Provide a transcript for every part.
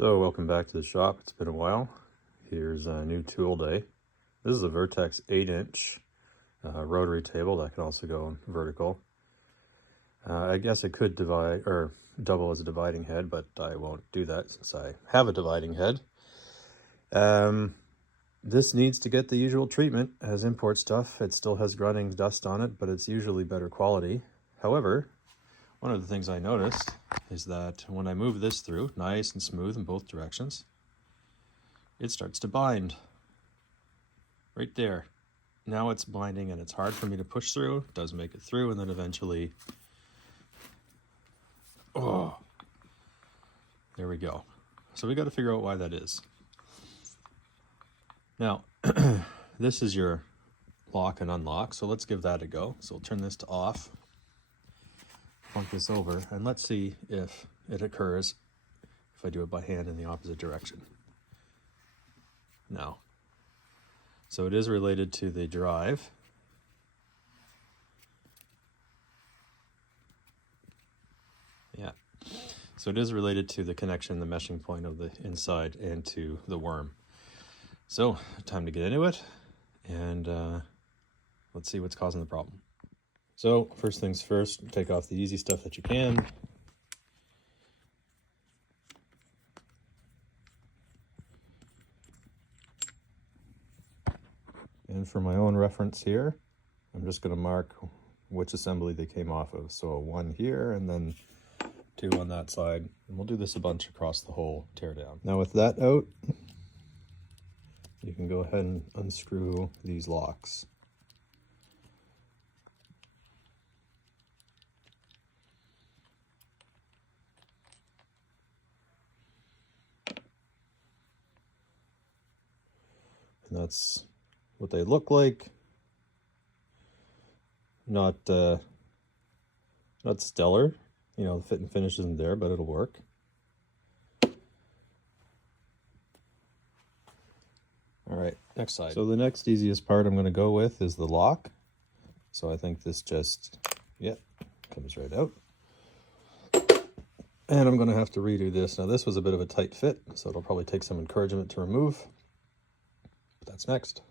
So welcome back to the shop. It's been a while. Here's a new tool day. This is a Vertex 8-inch rotary table that can also go vertical. I guess it could divide or double as a dividing head, but I won't do that since I have a dividing head. This needs to get the usual treatment as import stuff. It still has grunting dust on it, but it's usually better quality. However, one of the things I noticed is that when I move this through, nice and smooth in both directions, it starts to bind. Right there. Now it's binding and it's hard for me to push through. It does make it through, and then eventually, oh, there we go. So we got to figure out why that is. Now, this is your lock and unlock, so let's give that a go. So we'll turn this to off. Flunk this over, and let's see if it occurs if I do it by hand in the opposite direction. No. So it is related to the drive. Yeah. So it is related to the connection, the meshing point of the inside, and to the worm. So, time to get into it, and let's see what's causing the problem. So, first things first, take off the easy stuff that you can. And for my own reference here, I'm just going to mark which assembly they came off of. So one here and then two on that side. And we'll do this a bunch across the whole teardown. Now with that out, you can go ahead and unscrew these locks. And that's what they look like. Not stellar, you know, the fit and finish isn't there, but it'll work. All right, next side. So the next easiest part I'm going to go with is the lock. So I think this just, comes right out. And I'm going to have to redo this. Now this was a bit of a tight fit, so it'll probably take some encouragement to remove. But that's next.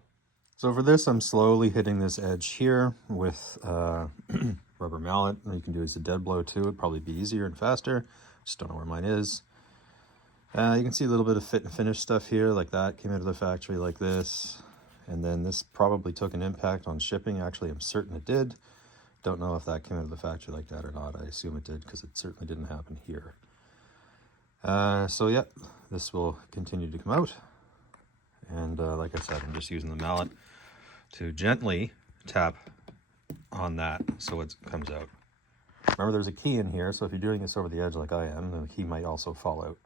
So for this, I'm slowly hitting this edge here with rubber mallet. And you can do it as a dead blow too. It'd probably be easier and faster. Just don't know where mine is. You can see a little bit of fit and finish stuff here, like that came out of the factory like this. And then this probably took an impact on shipping. Actually, I'm certain it did. Don't know if that came out of the factory like that or not. I assume it did because it certainly didn't happen here. So yeah, this will continue to come out. And like I said, I'm just using the mallet to gently tap on that so it comes out. Remember, there's a key in here, so if you're doing this over the edge like I am, the key might also fall out.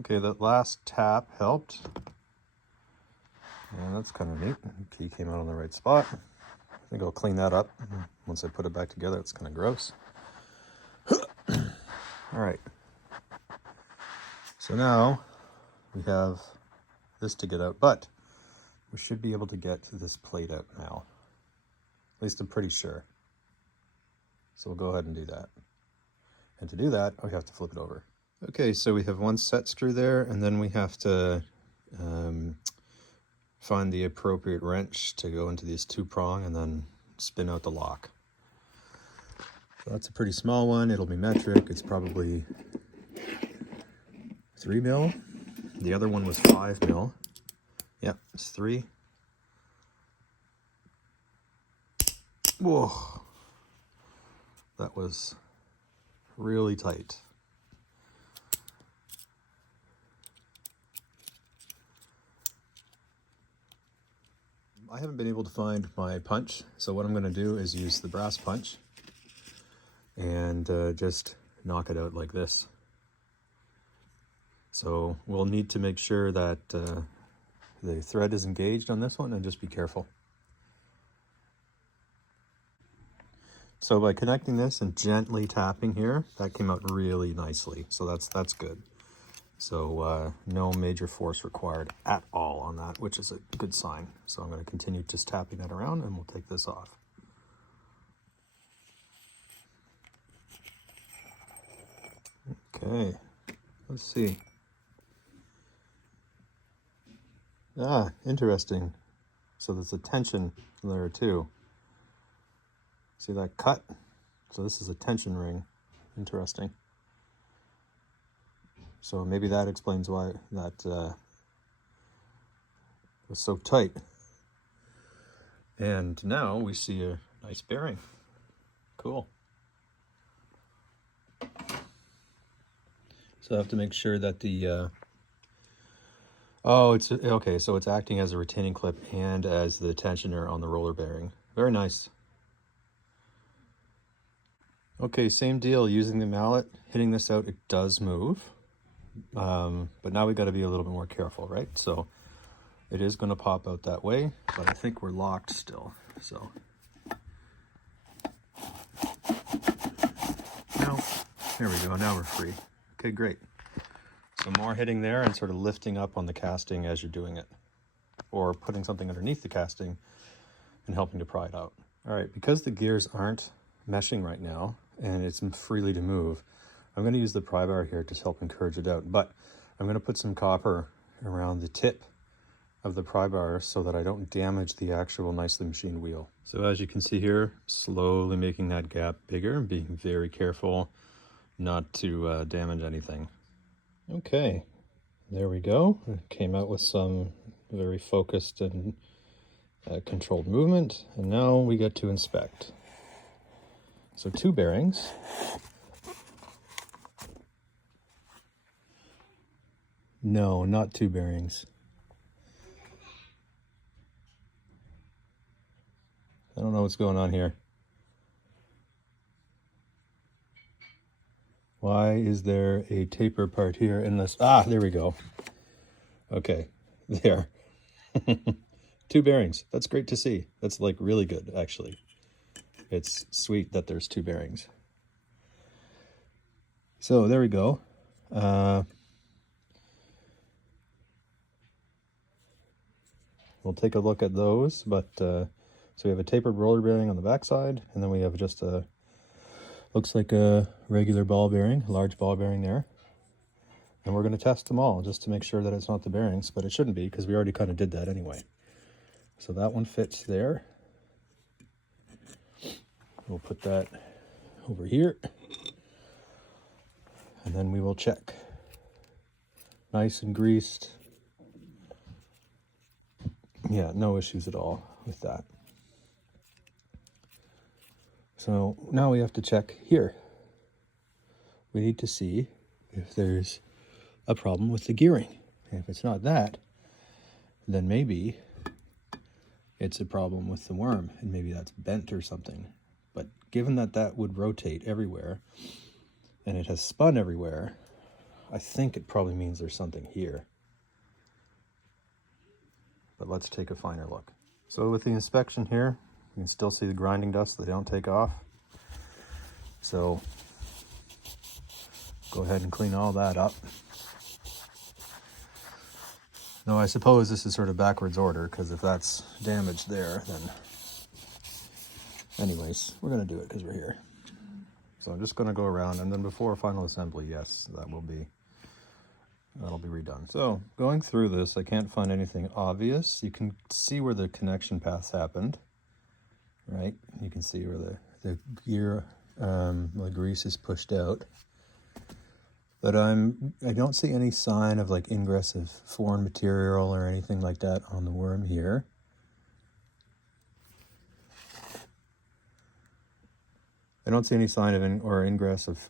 Okay, that last tap helped. And that's kind of neat. The key came out on the right spot. I think I'll clean that up once I put it back together. It's kind of gross. All right. So now we have this to get out, but we should be able to get this plate out now. At least I'm pretty sure. So we'll go ahead and do that. And to do that, we have to flip it over. Okay, so we have one set screw there, and then we have to find the appropriate wrench to go into this two-prong and then spin out the lock. So that's a pretty small one. It'll be metric. It's probably 3 mil. The other one was 5 mil. Yep, it's 3. Whoa, that was really tight. I haven't been able to find my punch, so what I'm going to do is use the brass punch and just knock it out like this. So we'll need to make sure that the thread is engaged on this one, and just be careful. So by connecting this and gently tapping here, that came out really nicely. So that's good. So no major force required at all on that, which is a good sign. So I'm going to continue just tapping that around, and we'll take this off. Okay, let's see. Ah, interesting. So there's a tension there too. See that cut? So this is a tension ring. Interesting. So maybe that explains why that was so tight. And now we see a nice bearing. Cool. So I have to make sure that the oh, it's okay, so it's acting as a retaining clip and as the tensioner on the roller bearing. Very nice. Okay, same deal, using the mallet, hitting this out, it does move. But now we got to be a little bit more careful, right? So it is going to pop out that way, but I think we're locked still. So now, there we go, now we're free. Okay, great. So more hitting there and sort of lifting up on the casting as you're doing it, or putting something underneath the casting and helping to pry it out. All right, because the gears aren't meshing right now and it's freely to move, I'm going to use the pry bar here to help encourage it out, but I'm going to put some copper around the tip of the pry bar so that I don't damage the actual nicely machined wheel. So as you can see here, slowly making that gap bigger and being very careful not to damage anything. Okay, there we go. It came out with some very focused and controlled movement, and now we get to inspect. So 2 bearings. No, not 2 bearings. I don't know what's going on here. Why is there a taper part here in this? Ah, there we go. Okay, there. 2 bearings. That's great to see. That's like really good, actually. It's sweet that there's 2 bearings. So there we go. We'll take a look at those, but so we have a tapered roller bearing on the back side, and then we have just a, looks like a regular ball bearing, a large ball bearing there. And we're going to test them all just to make sure that it's not the bearings, but it shouldn't be because we already kind of did that anyway. So that one fits there. We'll put that over here, and then we will check. Nice and greased. Yeah, no issues at all with that. So now we have to check here. We need to see if there's a problem with the gearing. And if it's not that, then maybe it's a problem with the worm, and maybe that's bent or something. But given that that would rotate everywhere, and it has spun everywhere, I think it probably means there's something here. But let's take a finer look. So with the inspection here, you can still see the grinding dust. They don't take off. So go ahead and clean all that up. Now I suppose this is sort of backwards order, because if that's damaged there, then anyways, we're going to do it because we're here. So I'm just going to go around, and then before final assembly, yes, that'll be redone. So going through this, I can't find anything obvious. You can see where the connection paths happened, right? You can see where the gear, the grease is pushed out. But I don't see any sign of like ingress of foreign material or anything like that on the worm here. I don't see any sign of ingress of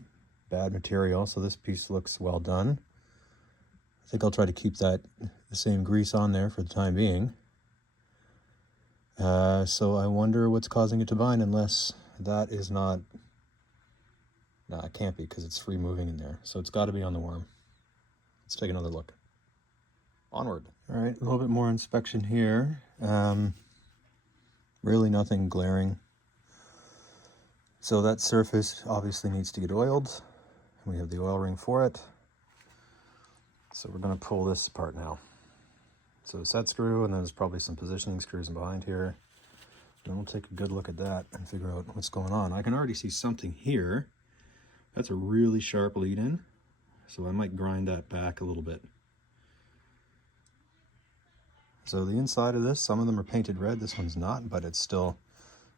bad material, so this piece looks well done. I think I'll try to keep the same grease on there for the time being. So I wonder what's causing it to bind, unless that is not... No, it can't be, because it's free moving in there. So it's got to be on the worm. Let's take another look. Onward. All right, a little bit more inspection here. Really nothing glaring. So that surface obviously needs to get oiled. We have the oil ring for it. So we're going to pull this apart now. So a set screw, and then there's probably some positioning screws in behind here. And we'll take a good look at that and figure out what's going on. I can already see something here. That's a really sharp lead in, so I might grind that back a little bit. So the inside of this, some of them are painted red, this one's not, but it's still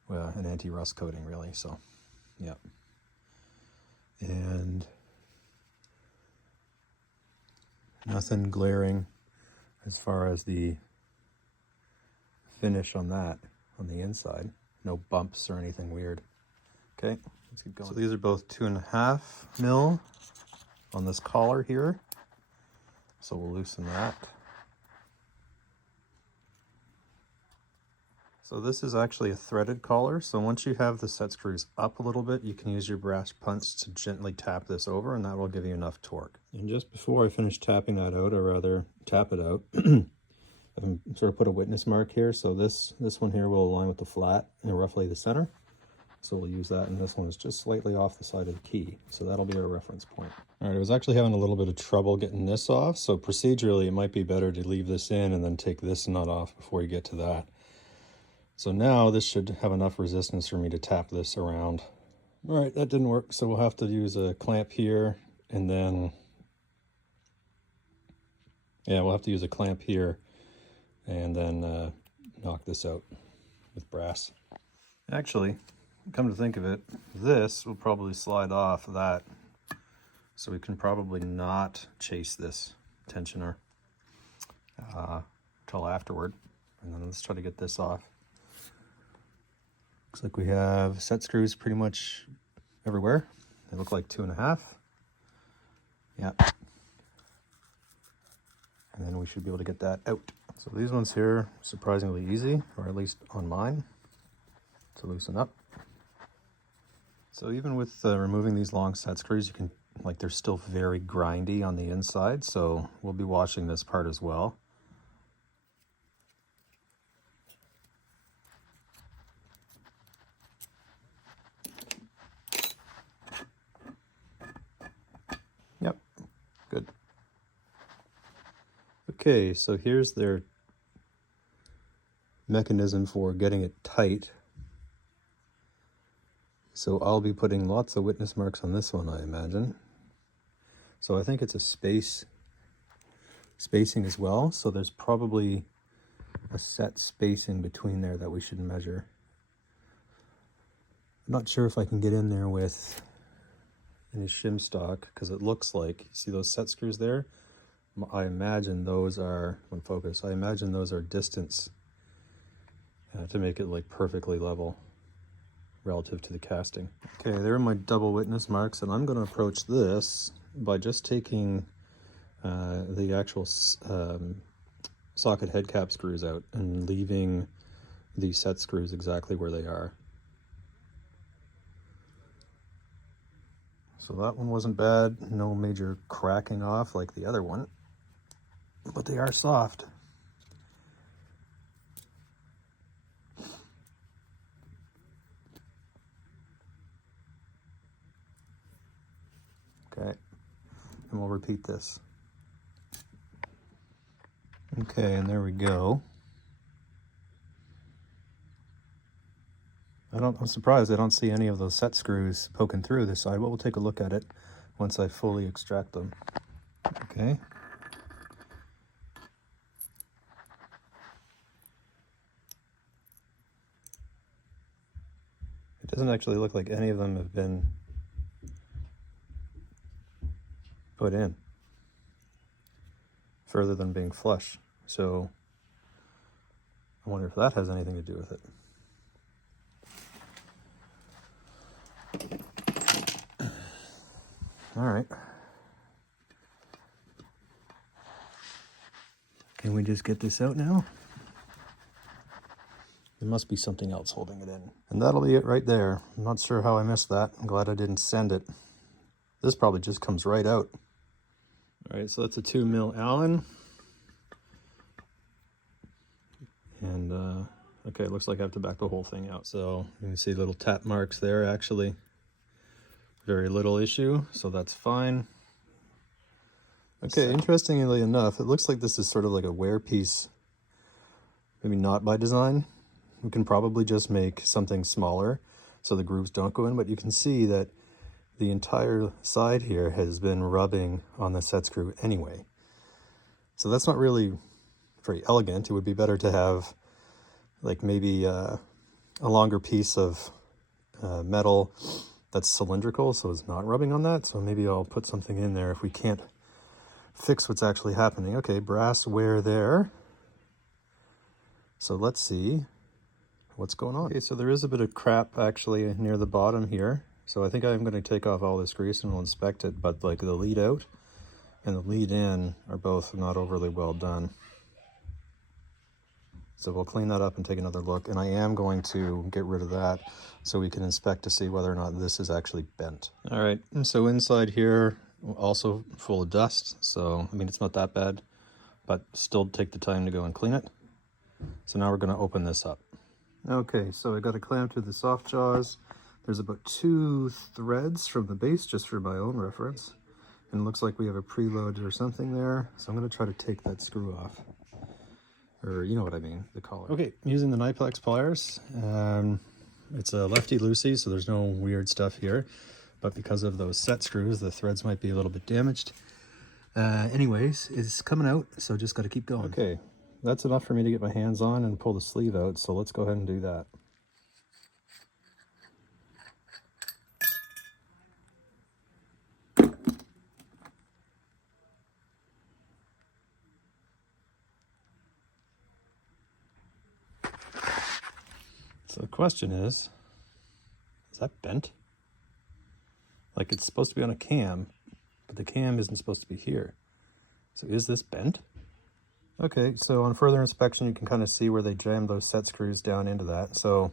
an anti-rust coating really, so yeah. And nothing glaring as far as the finish on that, on the inside. No bumps or anything weird. Okay, let's keep going. So these are both 2.5 mil on this collar here. So we'll loosen that. So this is actually a threaded collar. So once you have the set screws up a little bit, you can use your brass punch to gently tap this over, and that will give you enough torque. And just before I finish tapping that out, or rather tap it out, I've sort of put a witness mark here. So this one here will align with the flat and roughly the center. So we'll use that, and this one is just slightly off the side of the key. So that'll be our reference point. All right, I was actually having a little bit of trouble getting this off. So procedurally, it might be better to leave this in and then take this nut off before you get to that. So now this should have enough resistance for me to tap this around. All right, that didn't work. So we'll have to use a clamp here, and then, yeah, we'll have to use a clamp here and then knock this out with brass. Actually, come to think of it, this will probably slide off of that. So we can probably not chase this tensioner till afterward. And then let's try to get this off. Looks like we have set screws pretty much everywhere. They look like 2.5. Yeah. And then we should be able to get that out. So these ones here, surprisingly easy, or at least on mine, to loosen up. So even with removing these long set screws, you can, like, they're still very grindy on the inside. So we'll be washing this part as well. Yep, good. Okay, so here's their mechanism for getting it tight. So I'll be putting lots of witness marks on this one, I imagine. So I think it's a spacing as well. So there's probably a set spacing between there that we should measure. I'm not sure if I can get in there with any shim stock, because it looks like, you see those set screws there? I imagine those are, on focus, I imagine those are distance to make it like perfectly level relative to the casting. Okay, there are my double witness marks, and I'm going to approach this by just taking the actual socket head cap screws out and leaving the set screws exactly where they are. So that one wasn't bad, no major cracking off like the other one, but they are soft. Okay, and we'll repeat this. Okay, and there we go. I'm surprised I don't see any of those set screws poking through this side, but we'll take a look at it once I fully extract them. Okay. It doesn't actually look like any of them have been put in further than being flush. So I wonder if that has anything to do with it. All right. Can we just get this out now? There must be something else holding it in. And that'll be it right there. I'm not sure how I missed that. I'm glad I didn't send it. This probably just comes right out. All right, so that's a 2 mil Allen. And okay, it looks like I have to back the whole thing out. So you can see little tap marks there, actually. Very little issue, so that's fine. Okay, interestingly enough, it looks like this is sort of like a wear piece. Maybe not by design. We can probably just make something smaller so the grooves don't go in, but you can see that the entire side here has been rubbing on the set screw anyway. So that's not really very elegant. It would be better to have like maybe a longer piece of metal that's cylindrical, so it's not rubbing on that. So maybe I'll put something in there if we can't fix what's actually happening. Okay, brass wear there. So let's see what's going on. Okay, so there is a bit of crap actually near the bottom here. So I think I'm going to take off all this grease and we'll inspect it, but like the lead out and the lead in are both not overly well done. So we'll clean that up and take another look. And I am going to get rid of that so we can inspect to see whether or not this is actually bent. All right, and so inside here, also full of dust. So, I mean, it's not that bad, but still take the time to go and clean it. So now we're going to open this up. Okay, so I got a clamp to the soft jaws. There's about 2 threads from the base, just for my own reference. And it looks like we have a preload or something there. So I'm going to try to take that screw off. Or you know what I mean, the collar. Okay, using the Niplex pliers. It's a lefty-loosey, so there's no weird stuff here. But because of those set screws, the threads might be a little bit damaged. Anyways, it's coming out, so just got to keep going. Okay, that's enough for me to get my hands on and pull the sleeve out, so let's go ahead and do that. So the question is that bent? Like it's supposed to be on a cam, but the cam isn't supposed to be here. So is this bent? Okay, so on further inspection, you can kind of see where they jammed those set screws down into that. So,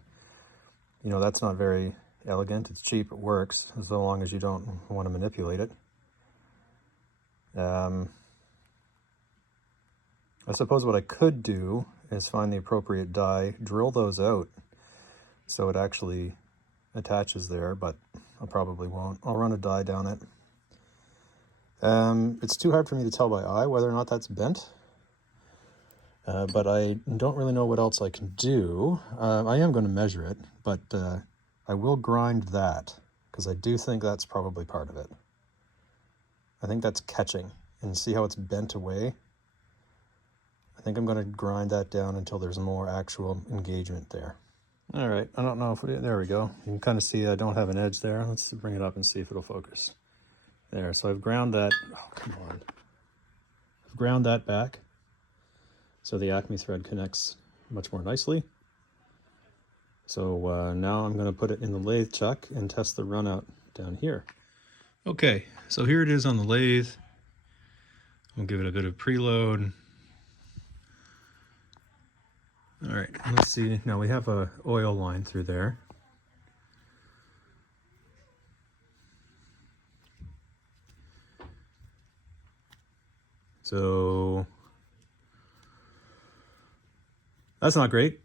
you know, that's not very elegant. It's cheap, it works, as long as you don't want to manipulate it. I suppose what I could do is find the appropriate die, drill those out so it actually attaches there, but I probably won't. I'll run a die down it. It's too hard for me to tell by eye whether or not that's bent. But I don't really know what else I can do. I am going to measure it, but I will grind that because I do think that's probably part of it. I think that's catching, and see how it's bent away? I think I'm going to grind that down until there's more actual engagement there. All right, I don't know if there we go. You can kind of see I don't have an edge there. Let's bring it up and see if it'll focus. There, so I've ground that. Oh, come on. I've ground that back. So the Acme thread connects much more nicely. So now I'm going to put it in the lathe chuck and test the run out down here. Okay, so here it is on the lathe. We'll give it a bit of preload. All right, let's see. Now we have a oil line through there. So that's not great.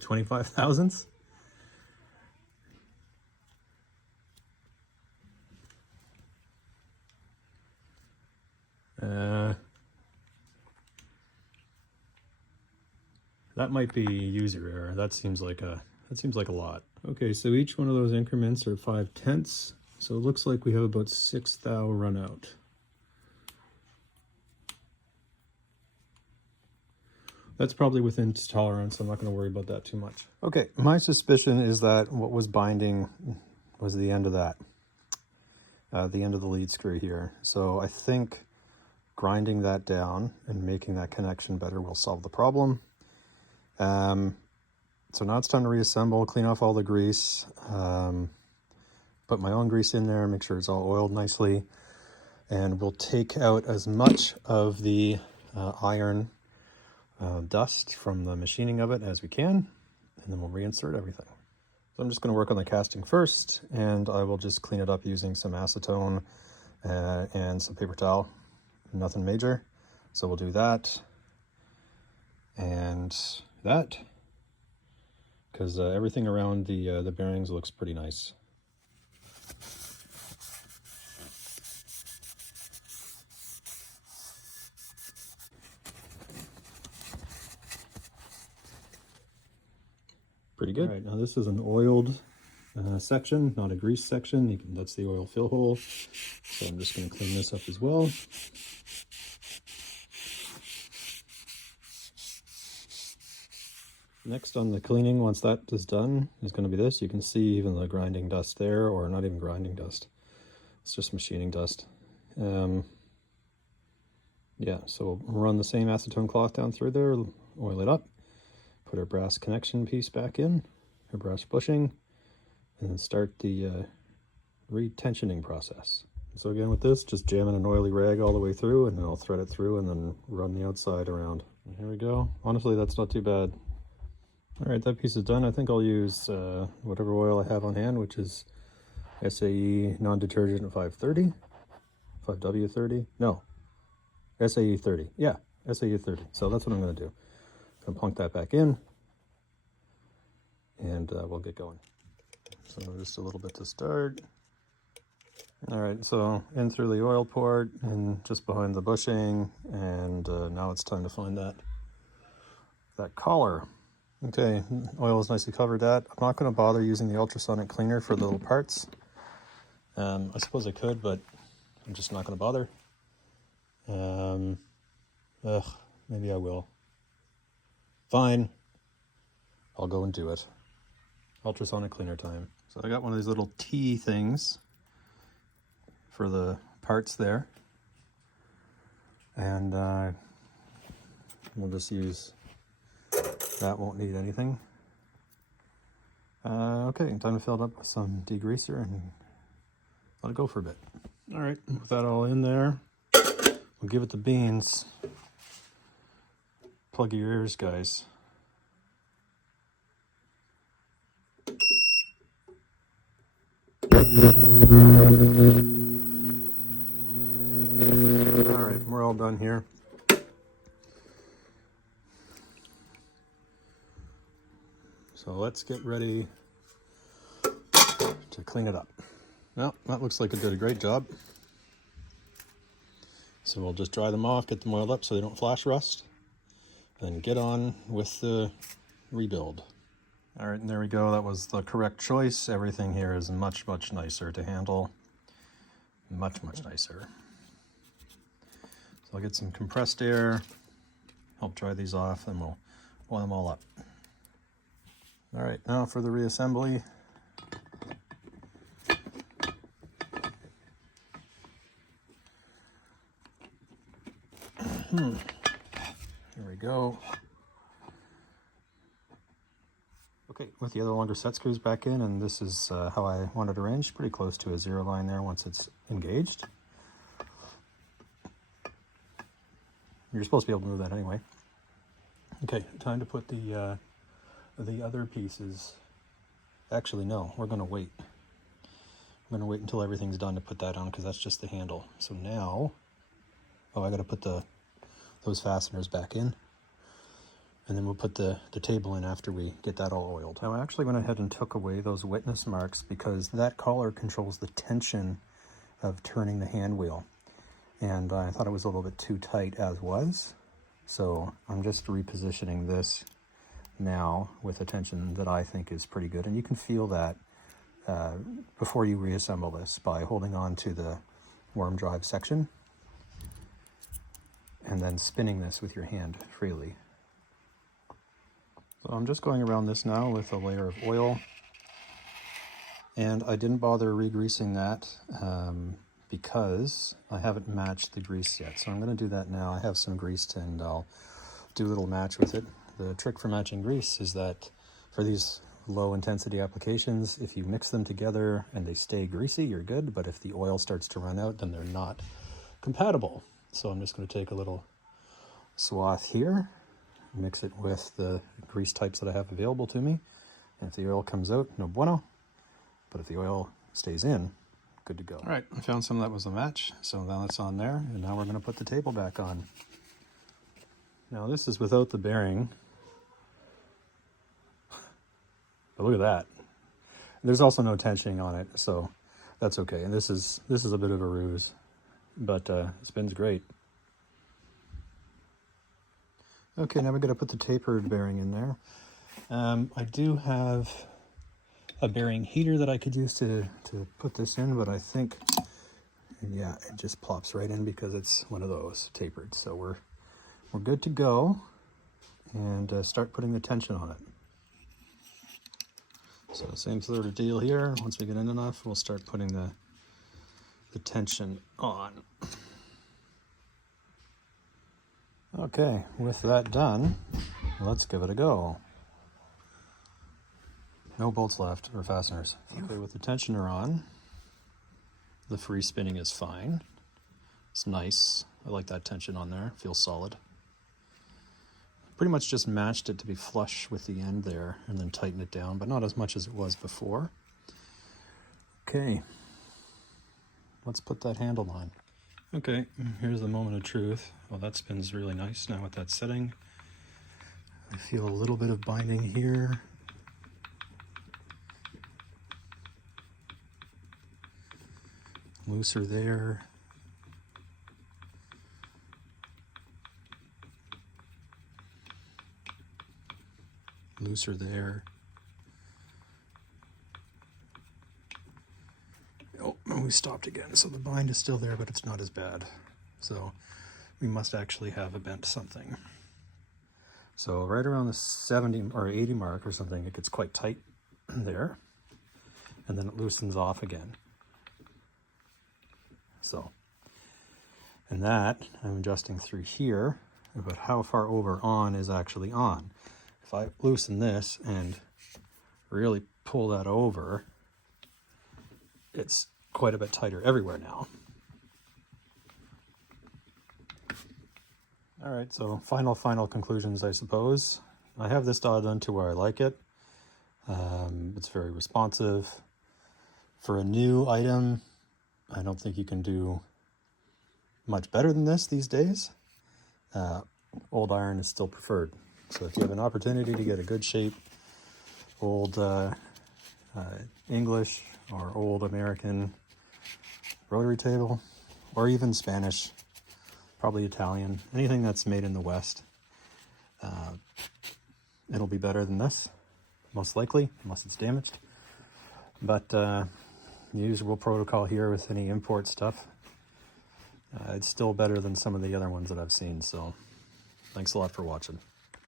25 thousandths. That might be user error. That seems like a lot. Okay, so each one of those increments are 5/10. So it looks like we have about 6 thou run out. That's probably within tolerance. I'm not going to worry about that too much. Okay, my suspicion is that what was binding was the end of that. The end of the lead screw here. So I think grinding that down and making that connection better will solve the problem. So now it's time to reassemble, clean off all the grease, put my own grease in there, make sure it's all oiled nicely, and we'll take out as much of the iron dust from the machining of it as we can, and then we'll reinsert everything. So I'm just going to work on the casting first, and I will just clean it up using some acetone and some paper towel. Nothing major. So we'll do that and that, because everything around the bearings looks pretty nice. Pretty good. All right, now this is an oiled section, not a grease section. That's the oil fill hole. So I'm just going to clean this up as well. Next on the cleaning, once that is done, is going to be this. You can see even the grinding dust there, or not even grinding dust. It's just machining dust. Yeah, so we'll run the same acetone cloth down through there, oil it up, put our brass connection piece back in, our brass bushing, and then start the retensioning process. So again with this, just jamming an oily rag all the way through, and then I'll thread it through and then run the outside around. And here we go. Honestly, that's not too bad. All right, that piece is done. I think I'll use whatever oil I have on hand, which is SAE non-detergent 530, 5W30, no, SAE 30, yeah, SAE 30. So that's what I'm gonna do. I'm gonna plunk that back in, and we'll get going. So just a little bit to start. All right, so in through the oil port and just behind the bushing, and now it's time to find that collar. Okay, oil is nicely covered that. I'm not going to bother using the ultrasonic cleaner for the little parts. I suppose I could, but I'm just not going to bother. Maybe I will. Fine, I'll go and do it. Ultrasonic cleaner time. So I got one of these little T things for the parts there, and we'll just use that. Won't need anything. Okay, time to fill it up with some degreaser and let it go for a bit. All right, with that all in there, we'll give it the beans. Plug your ears, guys. Alright, we're all done here. So let's get ready to clean it up. Well, that looks like it did a great job. So we'll just dry them off, get them oiled up so they don't flash rust, then get on with the rebuild. All right, and there we go. That was the correct choice. Everything here is much, much nicer to handle. Much, much nicer. So I'll get some compressed air, help dry these off, and we'll oil them all up. All right, now for the reassembly. Here we go. Okay, with the other longer set screws back in, and this is how I want it arranged, pretty close to a zero line there once it's engaged. You're supposed to be able to move that anyway. Okay, time to put the other pieces. Actually, no, we're going to wait. I'm going to wait until everything's done to put that on, because that's just the handle. So now, oh, I got to put those fasteners back in. And then we'll put the table in after we get that all oiled. Now I actually went ahead and took away those witness marks because that collar controls the tension of turning the hand wheel. And I thought it was a little bit too tight as was. So I'm just repositioning this now with a tension that I think is pretty good. And you can feel that before you reassemble this by holding on to the worm drive section and then spinning this with your hand freely. So I'm just going around this now with a layer of oil, and I didn't bother re-greasing that because I haven't matched the grease yet. So I'm going to do that now. I have some greased and I'll do a little match with it. The trick for matching grease is that for these low intensity applications, if you mix them together and they stay greasy, you're good. But if the oil starts to run out, then they're not compatible. So I'm just going to take a little swath here, mix it with the grease types that I have available to me, and if the oil comes out, no bueno, but if the oil stays in, good to go. All right, I found some that was a match, so now it's on there, and now we're going to put the table back on. Now this is without the bearing, but look at that. There's also no tensioning on it, so that's okay. And this is a bit of a ruse, but it spins great. Okay, now we're going to put the tapered bearing in there. I do have a bearing heater that I could use to put this in, but I think, yeah, it just plops right in because it's one of those tapered. So we're good to go, and start putting the tension on it. So same sort of deal here. Once we get in enough, we'll start putting the tension on. Okay, with that done, let's give it a go. No bolts left or fasteners. Okay, with the tensioner on, the free spinning is fine. It's nice. I like that tension on there. Feels solid. Pretty much just matched it to be flush with the end there and then tighten it down, but not as much as it was before. Okay, let's put that handle on. Okay, here's the moment of truth. Well, that spins really nice now with that setting. I feel a little bit of binding here. Looser there. Looser there. Oh, we stopped again. So the bind is still there, but it's not as bad. So we must actually have a bent something. So right around the 70 or 80 mark or something, it gets quite tight there. And then it loosens off again. So, and that I'm adjusting through here about how far over on is actually on. If I loosen this and really pull that over, it's quite a bit tighter everywhere now. All right, so final conclusions, I suppose. I have this dialed done to where I like it. It's very responsive. For a new item, I don't think you can do much better than this these days. Old iron is still preferred. So if you have an opportunity to get a good shape, old English or old American rotary table, or even Spanish, probably Italian, anything that's made in the West, it'll be better than this, most likely, unless it's damaged. But the usual protocol here with any import stuff, it's still better than some of the other ones that I've seen. So thanks a lot for watching.